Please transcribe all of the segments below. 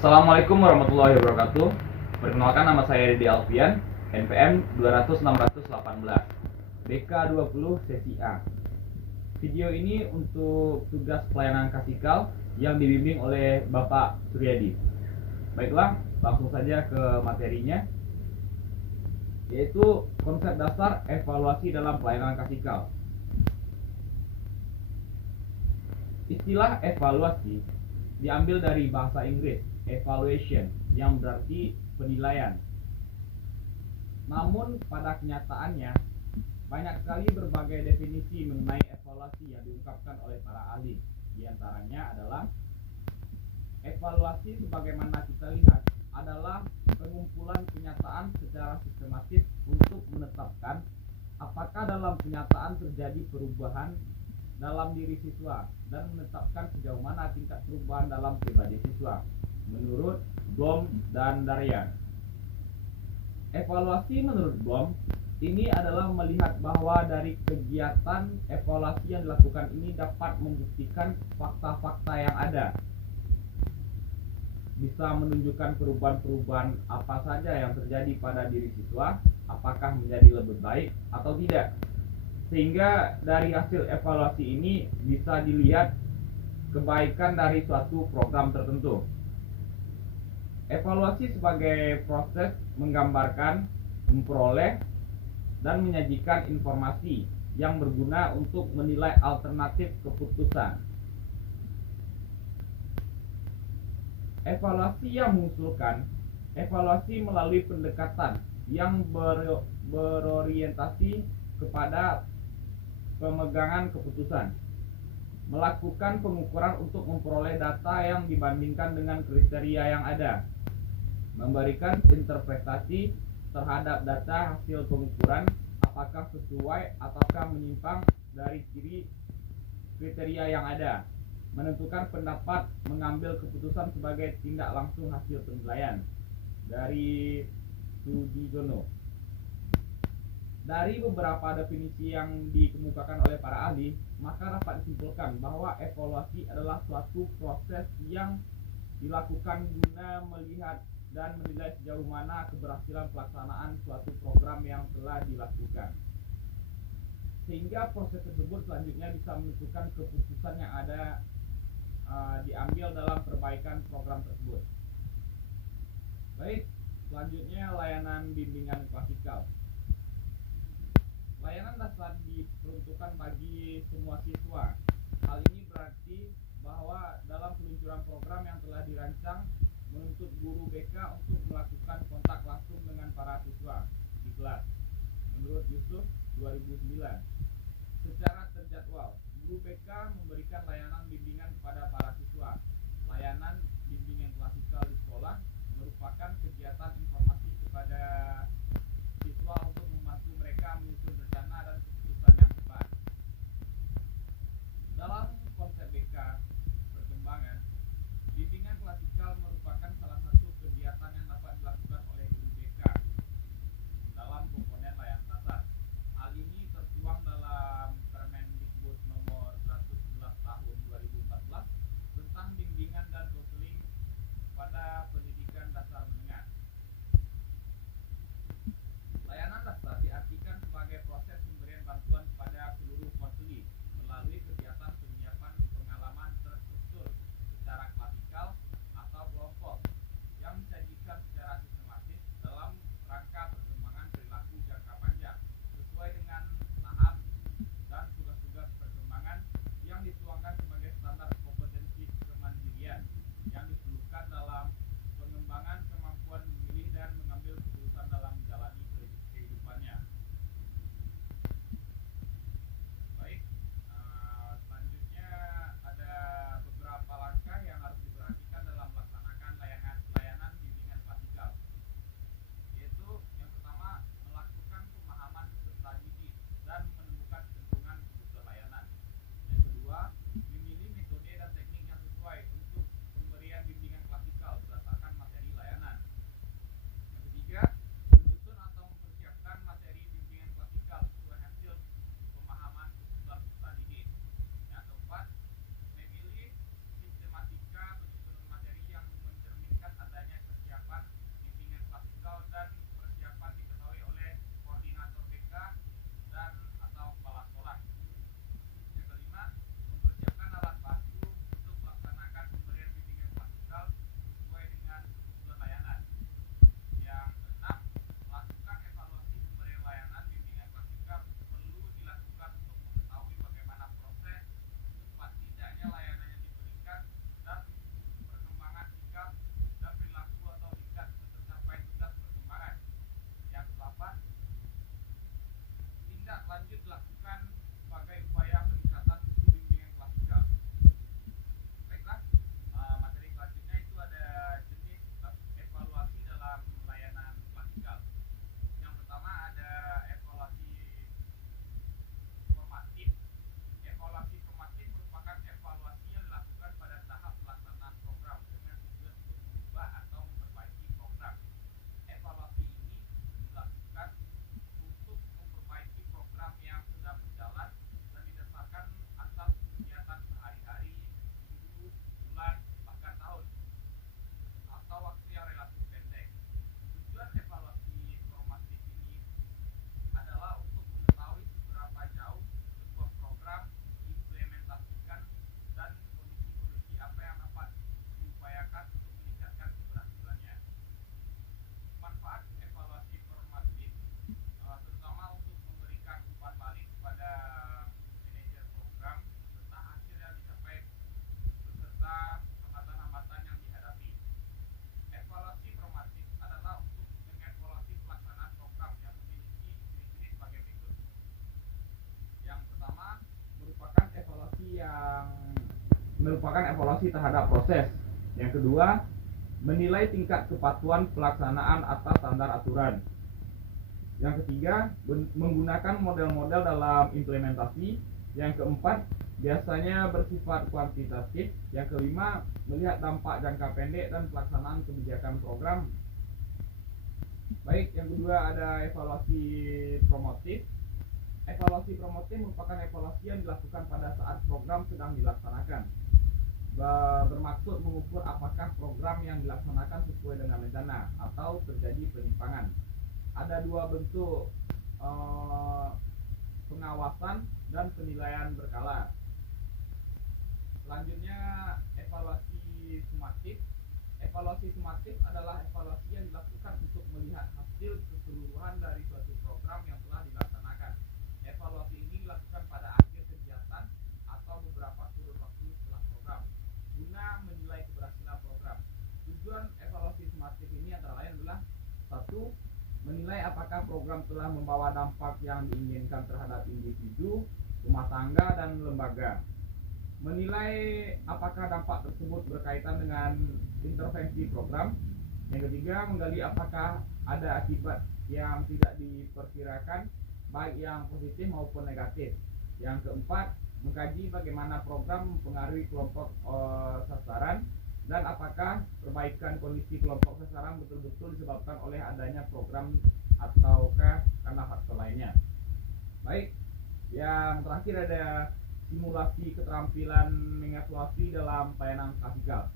Assalamualaikum warahmatullahi wabarakatuh. Perkenalkan, nama saya Dedi Alfian, NPM 200-618, BK 20 sesi A. Video ini untuk tugas pelayanan kasikal yang dibimbing oleh Bapak Suryadi. Baiklah, langsung saja ke materinya, yaitu konsep dasar evaluasi dalam pelayanan kasikal. Istilah evaluasi diambil dari bahasa Inggris evaluation, yang berarti penilaian. Namun pada kenyataannya banyak sekali berbagai definisi mengenai evaluasi yang diungkapkan oleh para ahli. Di antaranya adalah evaluasi sebagaimana kita lihat adalah pengumpulan kenyataan secara sistematis untuk menetapkan apakah dalam kenyataan terjadi perubahan dalam diri siswa dan menetapkan sejauh mana tingkat perubahan dalam pribadi siswa menurut Bloom dan Daryan. Evaluasi menurut Bloom ini adalah melihat bahwa dari kegiatan evaluasi yang dilakukan ini dapat membuktikan fakta-fakta yang ada, bisa menunjukkan perubahan-perubahan apa saja yang terjadi pada diri siswa, apakah menjadi lebih baik atau tidak. Sehingga dari hasil evaluasi ini bisa dilihat kebaikan dari suatu program tertentu. Evaluasi sebagai proses menggambarkan, memperoleh, dan menyajikan informasi yang berguna untuk menilai alternatif keputusan. Evaluasi yang mengusulkan evaluasi melalui pendekatan yang berorientasi kepada pemegangan keputusan, melakukan pengukuran untuk memperoleh data yang dibandingkan dengan kriteria yang ada, memberikan interpretasi terhadap data hasil pengukuran apakah sesuai ataukah menyimpang dari ciri kriteria yang ada, menentukan pendapat, mengambil keputusan sebagai tindak langsung hasil penilaian. Dari Sudijono. Dari beberapa definisi yang dikemukakan oleh para ahli, maka dapat disimpulkan bahwa evaluasi adalah suatu proses yang dilakukan guna melihat dan menilai sejauh mana keberhasilan pelaksanaan suatu program yang telah dilakukan. Sehingga proses tersebut selanjutnya bisa menentukan keputusan yang ada diambil dalam perbaikan program tersebut. Baik, selanjutnya layanan bimbingan klasikal. Layanan dasar diperuntukkan bagi semua siswa. Hal ini berarti bahwa dalam peluncuran program yang telah dirancang menuntut guru BK untuk melakukan kontak langsung dengan para siswa di kelas. Menurut Yusuf 2009, secara terjadwal, guru BK memberikan layanan bimbingan kepada para siswa. Layanan bimbingan klasikal di sekolah merupakan kegiatan informasi kepada siswa untuk membantu mereka menyusun rencana dan keputusan yang tepat. Dalam konsep BK perkembangan, bimbingan klasikal merupakan salah satu kegiatan yang dapat dilakukan oleh guru BK dalam komponen layanan dasar. Hal ini tertuang dalam Permendikbud nomor 111 tahun 2014 tentang bimbingan dan konseling pada pendidikan dasar menengah. merupakan evaluasi terhadap proses. Yang kedua, menilai tingkat kepatuhan pelaksanaan atas standar aturan. Yang ketiga, menggunakan model-model dalam implementasi. Yang keempat, biasanya bersifat kuantitatif. Yang kelima, melihat dampak jangka pendek dan pelaksanaan kebijakan program. Baik, yang kedua ada evaluasi promotif. Evaluasi promotif merupakan evaluasi yang dilakukan pada saat program sedang dilaksanakan. Bermaksud mengukur apakah program yang dilaksanakan sesuai dengan rencana atau terjadi penyimpangan. Ada dua bentuk pengawasan dan penilaian berkala. Selanjutnya evaluasi sumatif. Evaluasi sumatif adalah evaluasi yang dilakukan untuk melihat hasil keseluruhan dari suatu program yang telah dilaksanakan. Evaluasi ini dilakukan pada akhir kegiatan atau beberapa kurun waktu setelah program guna menilai keberhasilan program. Tujuan evaluasi sumatif ini antara lain adalah: 1. Menilai apakah program telah membawa dampak yang diinginkan terhadap individu, rumah tangga, dan lembaga. Menilai apakah dampak tersebut berkaitan dengan intervensi program. Yang ketiga, menggali apakah ada akibat yang tidak diperkirakan, baik yang positif maupun negatif. Yang keempat, mengkaji bagaimana program mempengaruhi kelompok sasaran dan apakah perbaikan kondisi kelompok sasaran betul-betul disebabkan oleh adanya program ataukah karena faktor lainnya. Baik, yang terakhir ada simulasi keterampilan mengevaluasi dalam pelayanan klasikal.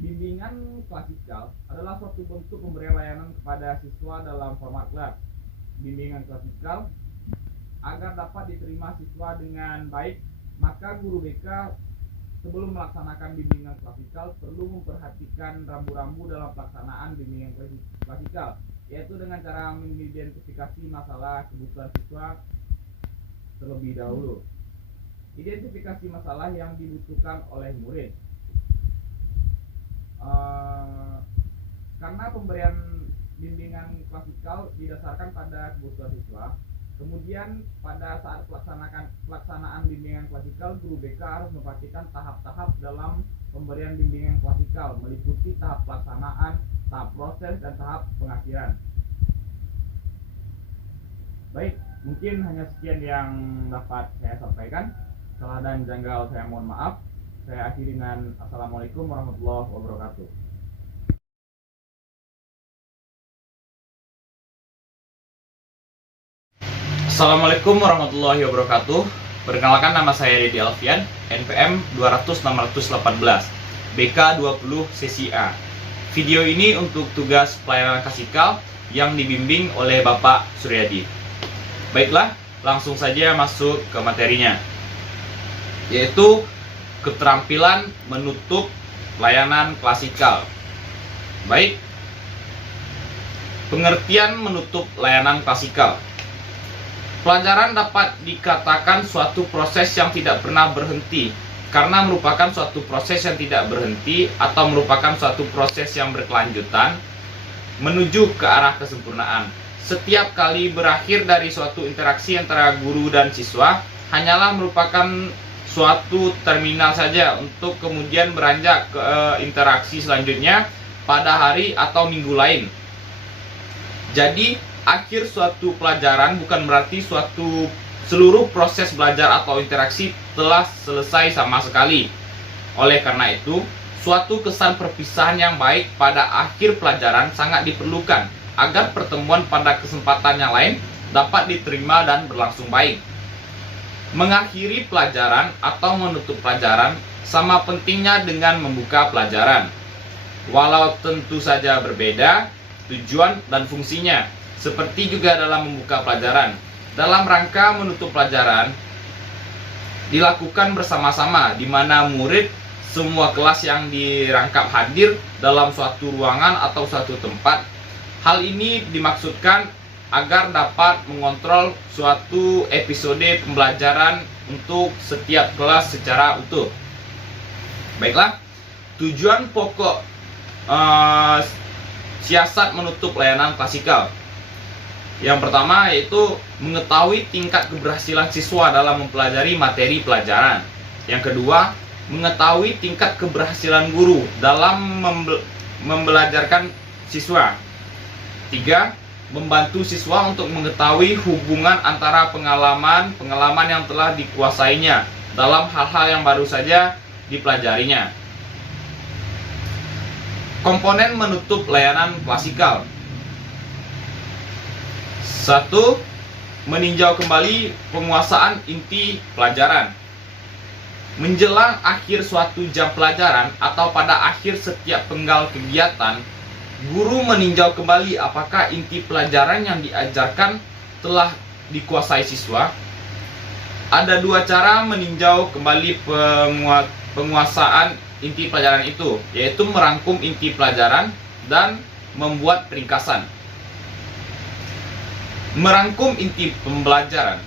Bimbingan klasikal adalah suatu bentuk pemberian layanan kepada siswa dalam format kelas. Bimbingan klasikal agar dapat diterima siswa dengan baik, maka guru BK sebelum melaksanakan bimbingan klasikal perlu memperhatikan rambu-rambu dalam pelaksanaan bimbingan klasikal, yaitu dengan cara mengidentifikasi masalah kebutuhan siswa terlebih dahulu. Identifikasi masalah yang dibutuhkan oleh murid. Karena pemberian bimbingan klasikal didasarkan pada kebutuhan siswa, kemudian pada saat pelaksanaan bimbingan klasikal, guru BK harus memperhatikan tahap-tahap dalam pemberian bimbingan klasikal, meliputi tahap pelaksanaan, tahap proses, dan tahap pengakhiran. Baik, mungkin hanya sekian yang dapat saya sampaikan. Salah dan janggal saya mohon maaf. Saya akhiri dengan Assalamualaikum warahmatullahi wabarakatuh. Assalamualaikum warahmatullahi wabarakatuh. Perkenalkan, nama saya Dedi Alfian, NPM 200-618, BK 20 sesi A. Video ini untuk tugas pelayanan klasikal yang dibimbing oleh Bapak Suryadi. Baiklah, langsung saja masuk ke materinya, yaitu keterampilan menutup layanan klasikal. Baik, pengertian menutup layanan klasikal. Pelajaran dapat dikatakan suatu proses yang tidak pernah berhenti, karena merupakan suatu proses yang tidak berhenti atau merupakan suatu proses yang berkelanjutan menuju ke arah kesempurnaan. Setiap kali berakhir dari suatu interaksi antara guru dan siswa hanyalah merupakan suatu terminal saja untuk kemudian beranjak ke interaksi selanjutnya pada hari atau minggu lain. Jadi, akhir suatu pelajaran bukan berarti seluruh proses belajar atau interaksi telah selesai sama sekali. Oleh karena itu, suatu kesan perpisahan yang baik pada akhir pelajaran sangat diperlukan agar pertemuan pada kesempatan yang lain dapat diterima dan berlangsung baik. Mengakhiri pelajaran atau menutup pelajaran sama pentingnya dengan membuka pelajaran. Walau tentu saja berbeda tujuan dan fungsinya, seperti juga dalam membuka pelajaran. Dalam rangka menutup pelajaran dilakukan bersama-sama, di mana murid semua kelas yang dirangkap hadir dalam suatu ruangan atau suatu tempat. Hal ini dimaksudkan agar dapat mengontrol suatu episode pembelajaran untuk setiap kelas secara utuh. Baiklah, tujuan pokok siasat menutup layanan klasikal. Yang pertama yaitu mengetahui tingkat keberhasilan siswa dalam mempelajari materi pelajaran. Yang kedua, mengetahui tingkat keberhasilan guru dalam membelajarkan siswa. 3. Membantu siswa untuk mengetahui hubungan antara pengalaman yang telah dikuasainya dalam hal-hal yang baru saja dipelajarinya. Komponen menutup layanan klasikal. 1. Meninjau kembali penguasaan inti pelajaran. Menjelang akhir suatu jam pelajaran atau pada akhir setiap penggal kegiatan, guru meninjau kembali apakah inti pelajaran yang diajarkan telah dikuasai siswa. Ada 2 cara meninjau kembali penguasaan inti pelajaran itu, yaitu merangkum inti pelajaran dan membuat ringkasan. Merangkum inti pembelajaran.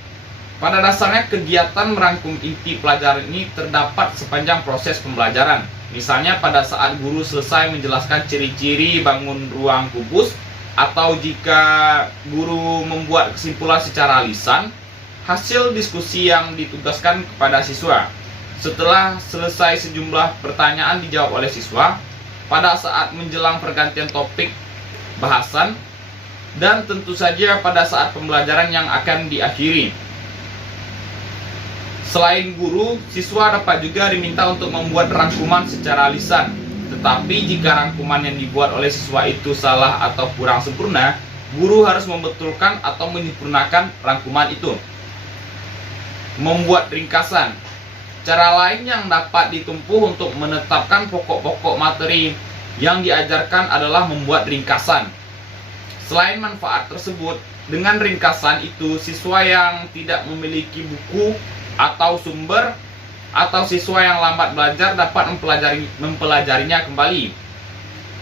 Pada dasarnya kegiatan merangkum inti pelajaran ini terdapat sepanjang proses pembelajaran. Misalnya pada saat guru selesai menjelaskan ciri-ciri bangun ruang kubus, atau jika guru membuat kesimpulan secara lisan, hasil diskusi yang ditugaskan kepada siswa. Setelah selesai sejumlah pertanyaan dijawab oleh siswa, pada saat menjelang pergantian topik bahasan, dan tentu saja pada saat pembelajaran yang akan diakhiri. Selain guru, siswa dapat juga diminta untuk membuat rangkuman secara lisan. Tetapi jika rangkuman yang dibuat oleh siswa itu salah atau kurang sempurna, guru harus membetulkan atau menyempurnakan rangkuman itu. Membuat ringkasan. Cara lain yang dapat ditempuh untuk menetapkan pokok-pokok materi yang diajarkan adalah membuat ringkasan. Selain manfaat tersebut, dengan ringkasan itu siswa yang tidak memiliki buku atau sumber, atau siswa yang lambat belajar dapat mempelajarinya kembali.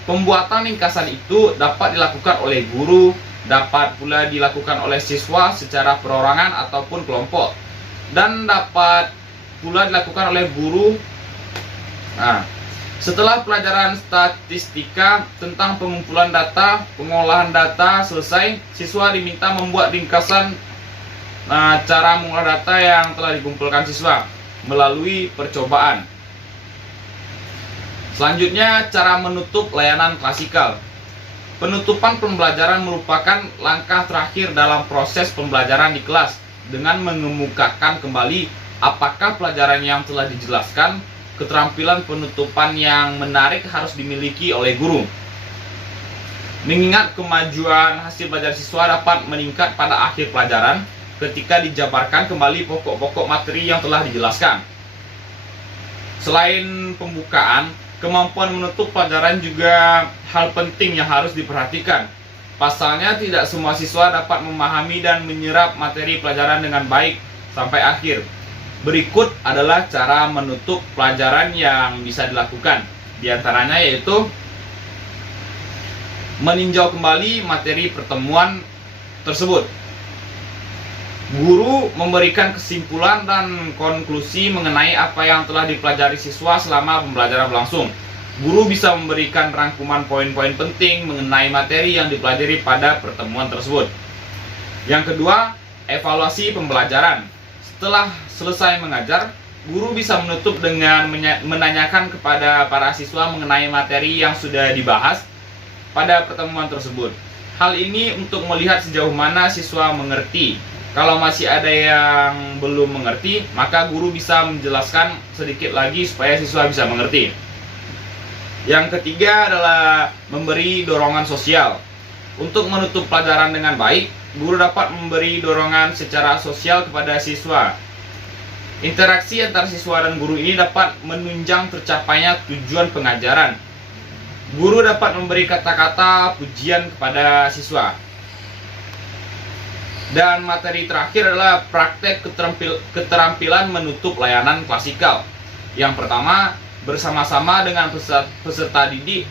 Pembuatan ringkasan itu dapat dilakukan oleh guru, dapat pula dilakukan oleh siswa secara perorangan ataupun kelompok, dan dapat pula dilakukan oleh guru. Setelah pelajaran statistika tentang pengumpulan data, pengolahan data selesai, siswa diminta membuat ringkasan cara mengolah data yang telah dikumpulkan siswa melalui percobaan. Selanjutnya, cara menutup layanan klasikal. Penutupan pembelajaran merupakan langkah terakhir dalam proses pembelajaran di kelas dengan mengemukakan kembali apakah pelajaran yang telah dijelaskan. Keterampilan penutupan yang menarik harus dimiliki oleh guru. Mengingat kemajuan hasil belajar siswa dapat meningkat pada akhir pelajaran ketika dijabarkan kembali pokok-pokok materi yang telah dijelaskan. Selain pembukaan, kemampuan menutup pelajaran juga hal penting yang harus diperhatikan. Pasalnya tidak semua siswa dapat memahami dan menyerap materi pelajaran dengan baik sampai akhir. Berikut adalah cara menutup pelajaran yang bisa dilakukan. Di antaranya yaitu meninjau kembali materi pertemuan tersebut. Guru memberikan kesimpulan dan konklusi mengenai apa yang telah dipelajari siswa selama pembelajaran berlangsung. Guru bisa memberikan rangkuman poin-poin penting mengenai materi yang dipelajari pada pertemuan tersebut. Yang kedua, evaluasi pembelajaran. Setelah selesai mengajar, guru bisa menutup dengan menanyakan kepada para siswa mengenai materi yang sudah dibahas pada pertemuan tersebut. Hal ini untuk melihat sejauh mana siswa mengerti. Kalau masih ada yang belum mengerti, maka guru bisa menjelaskan sedikit lagi supaya siswa bisa mengerti. Yang ketiga adalah memberi dorongan sosial. Untuk menutup pelajaran dengan baik, guru dapat memberi dorongan secara sosial kepada siswa. Interaksi antara siswa dan guru ini dapat menunjang tercapainya tujuan pengajaran. Guru dapat memberi kata-kata pujian kepada siswa. Dan materi terakhir adalah praktek keterampilan menutup layanan klasikal. Yang pertama, bersama-sama dengan peserta didik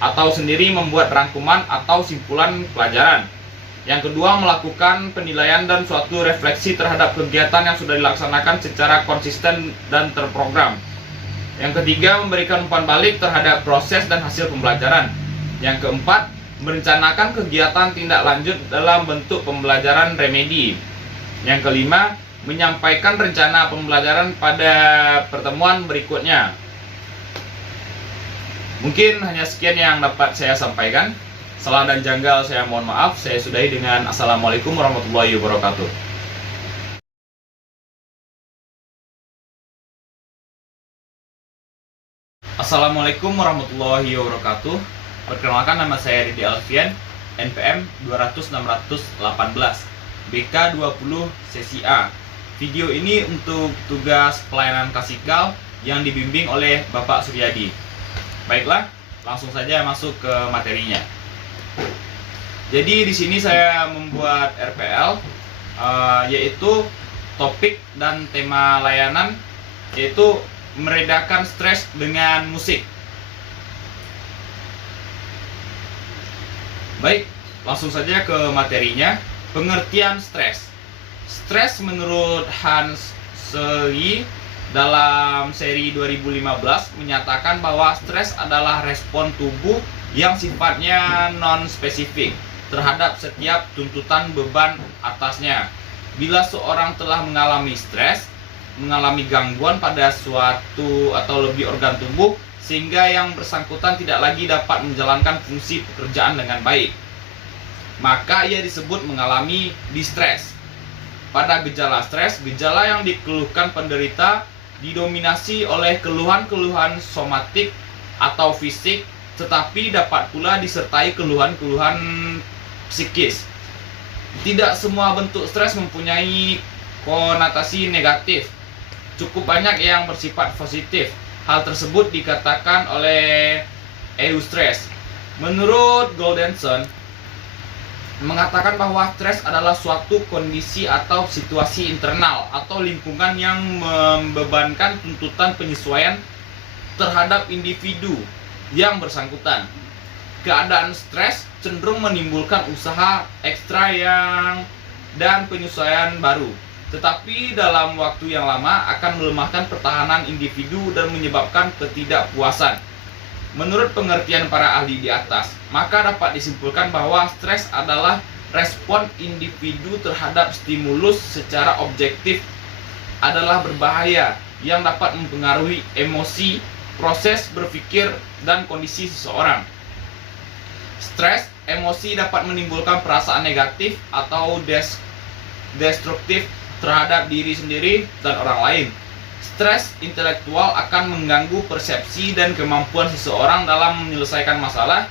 atau sendiri membuat rangkuman atau simpulan pelajaran. Yang kedua, melakukan penilaian dan suatu refleksi terhadap kegiatan yang sudah dilaksanakan secara konsisten dan terprogram. Yang ketiga, memberikan umpan balik terhadap proses dan hasil pembelajaran. Yang keempat, merencanakan kegiatan tindak lanjut dalam bentuk pembelajaran remedi. Yang kelima, menyampaikan rencana pembelajaran pada pertemuan berikutnya. Mungkin hanya sekian yang dapat saya sampaikan. Salah dan janggal saya mohon maaf. Saya sudahi dengan Assalamualaikum warahmatullahi wabarakatuh. Assalamualaikum warahmatullahi wabarakatuh. Perkenalkan, nama saya Ridhi Alfian, NPM 200-618, BK 20 sesi A. Video ini untuk tugas pelayanan klasikal yang dibimbing oleh Bapak Suryadi. Baiklah, langsung saja masuk ke materinya. Jadi di sini saya membuat RPL, yaitu topik dan tema layanan, yaitu meredakan stres dengan musik. Baik, langsung saja ke materinya. Pengertian stres. Stres menurut Hans Selye dalam seri 2015 menyatakan bahwa stres adalah respon tubuh yang sifatnya non-spesifik terhadap setiap tuntutan beban atasnya. Bila seorang telah mengalami stres, mengalami gangguan pada suatu atau lebih organ tubuh, sehingga yang bersangkutan tidak lagi dapat menjalankan fungsi pekerjaan dengan baik, maka ia disebut mengalami distres. Pada gejala stres, gejala yang dikeluhkan penderita didominasi oleh keluhan-keluhan somatik atau fisik, tetapi dapat pula disertai keluhan-keluhan psikis. Tidak semua bentuk stres mempunyai konotasi negatif. Cukup banyak yang bersifat positif. Hal tersebut dikatakan oleh eustress. Menurut Goldenson, mengatakan bahwa stres adalah suatu kondisi atau situasi internal atau lingkungan yang membebankan tuntutan penyesuaian terhadap individu yang bersangkutan. Keadaan stres cenderung menimbulkan usaha ekstra dan penyesuaian baru, tetapi dalam waktu yang lama akan melemahkan pertahanan individu dan menyebabkan ketidakpuasan. Menurut pengertian para ahli di atas, maka dapat disimpulkan bahwa stres adalah respon individu terhadap stimulus secara objektif adalah berbahaya yang dapat mempengaruhi emosi, proses berpikir, dan kondisi seseorang. Stres, emosi dapat menimbulkan perasaan negatif atau destruktif terhadap diri sendiri dan orang lain. Stres intelektual akan mengganggu persepsi dan kemampuan seseorang dalam menyelesaikan masalah,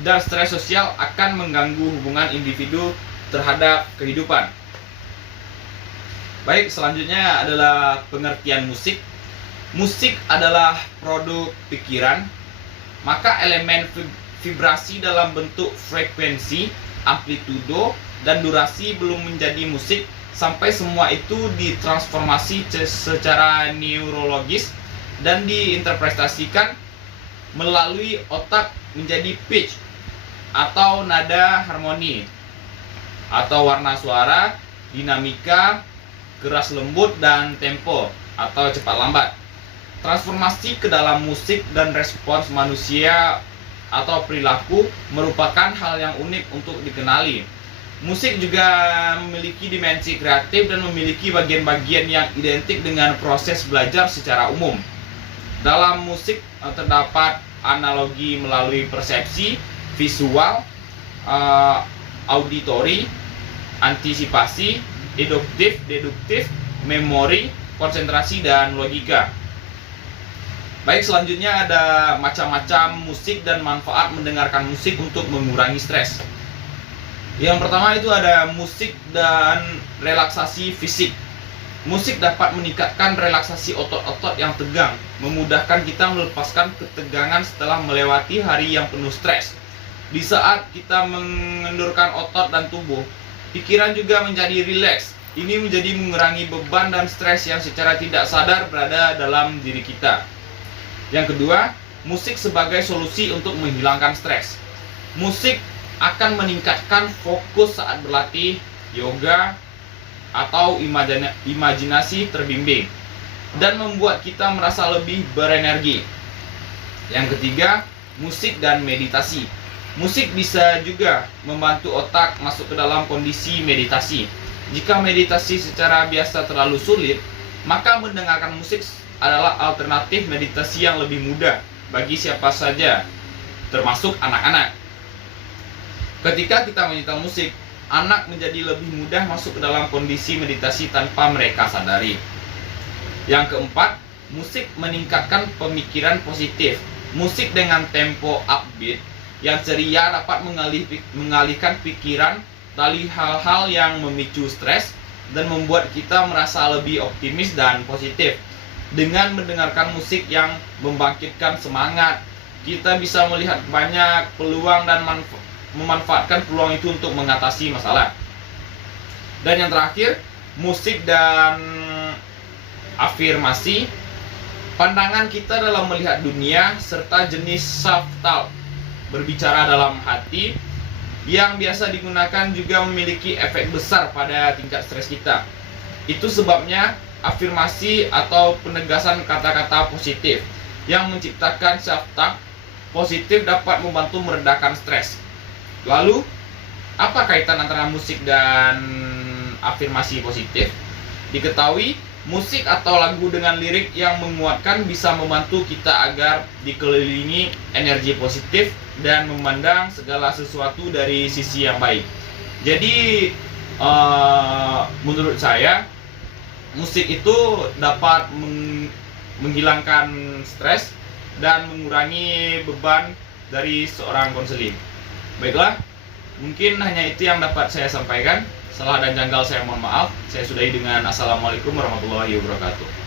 dan stres sosial akan mengganggu hubungan individu terhadap kehidupan. Baik, selanjutnya adalah pengertian musik. Musik adalah produk pikiran, maka elemen vibrasi dalam bentuk frekuensi, amplitudo, dan durasi belum menjadi musik sampai semua itu ditransformasi secara neurologis dan diinterpretasikan melalui otak menjadi pitch atau nada harmoni atau warna suara, dinamika, keras lembut, dan tempo atau cepat lambat. Transformasi ke dalam musik dan respons manusia atau perilaku merupakan hal yang unik untuk dikenali. Musik juga memiliki dimensi kreatif dan memiliki bagian-bagian yang identik dengan proses belajar secara umum. Dalam musik terdapat analogi melalui persepsi, visual, auditori, antisipasi, induktif, deduktif, memori, konsentrasi, dan logika. Baik, selanjutnya ada macam-macam musik dan manfaat mendengarkan musik untuk mengurangi stres. Yang pertama itu ada musik dan relaksasi fisik. Musik dapat meningkatkan relaksasi otot-otot yang tegang, memudahkan kita melepaskan ketegangan setelah melewati hari yang penuh stres. Di saat kita mengendurkan otot dan tubuh, pikiran juga menjadi rileks. Ini menjadi mengurangi beban dan stres yang secara tidak sadar berada dalam diri kita. Yang kedua, musik sebagai solusi untuk menghilangkan stres. Musik akan meningkatkan fokus saat berlatih yoga atau imajinasi terbimbing dan membuat kita merasa lebih berenergi. Yang ketiga, musik dan meditasi. Musik bisa juga membantu otak masuk ke dalam kondisi meditasi. Jika meditasi secara biasa terlalu sulit, maka mendengarkan musik adalah alternatif meditasi yang lebih mudah bagi siapa saja, termasuk anak-anak. Ketika kita menyetel musik, anak menjadi lebih mudah masuk ke dalam kondisi meditasi tanpa mereka sadari. Yang keempat, musik meningkatkan pemikiran positif. Musik dengan tempo upbeat yang ceria dapat mengalihkan pikiran dari hal-hal yang memicu stres dan membuat kita merasa lebih optimis dan positif. Dengan mendengarkan musik yang membangkitkan semangat, kita bisa melihat banyak peluang dan memanfaatkan peluang itu untuk mengatasi masalah. Dan yang terakhir, musik dan afirmasi. Pandangan kita dalam melihat dunia serta jenis self-talk, berbicara dalam hati, yang biasa digunakan juga memiliki efek besar pada tingkat stres kita. Itu sebabnya afirmasi atau penegasan kata-kata positif yang menciptakan self-talk positif dapat membantu meredakan stres. Lalu, apa kaitan antara musik dan afirmasi positif? Diketahui, musik atau lagu dengan lirik yang menguatkan bisa membantu kita agar dikelilingi energi positif dan memandang segala sesuatu dari sisi yang baik. Jadi, menurut saya, musik itu dapat menghilangkan stres dan mengurangi beban dari seorang konseling. Baiklah, mungkin hanya itu yang dapat saya sampaikan. Salah dan janggal saya mohon maaf. Saya sudahi dengan Assalamualaikum warahmatullahi wabarakatuh.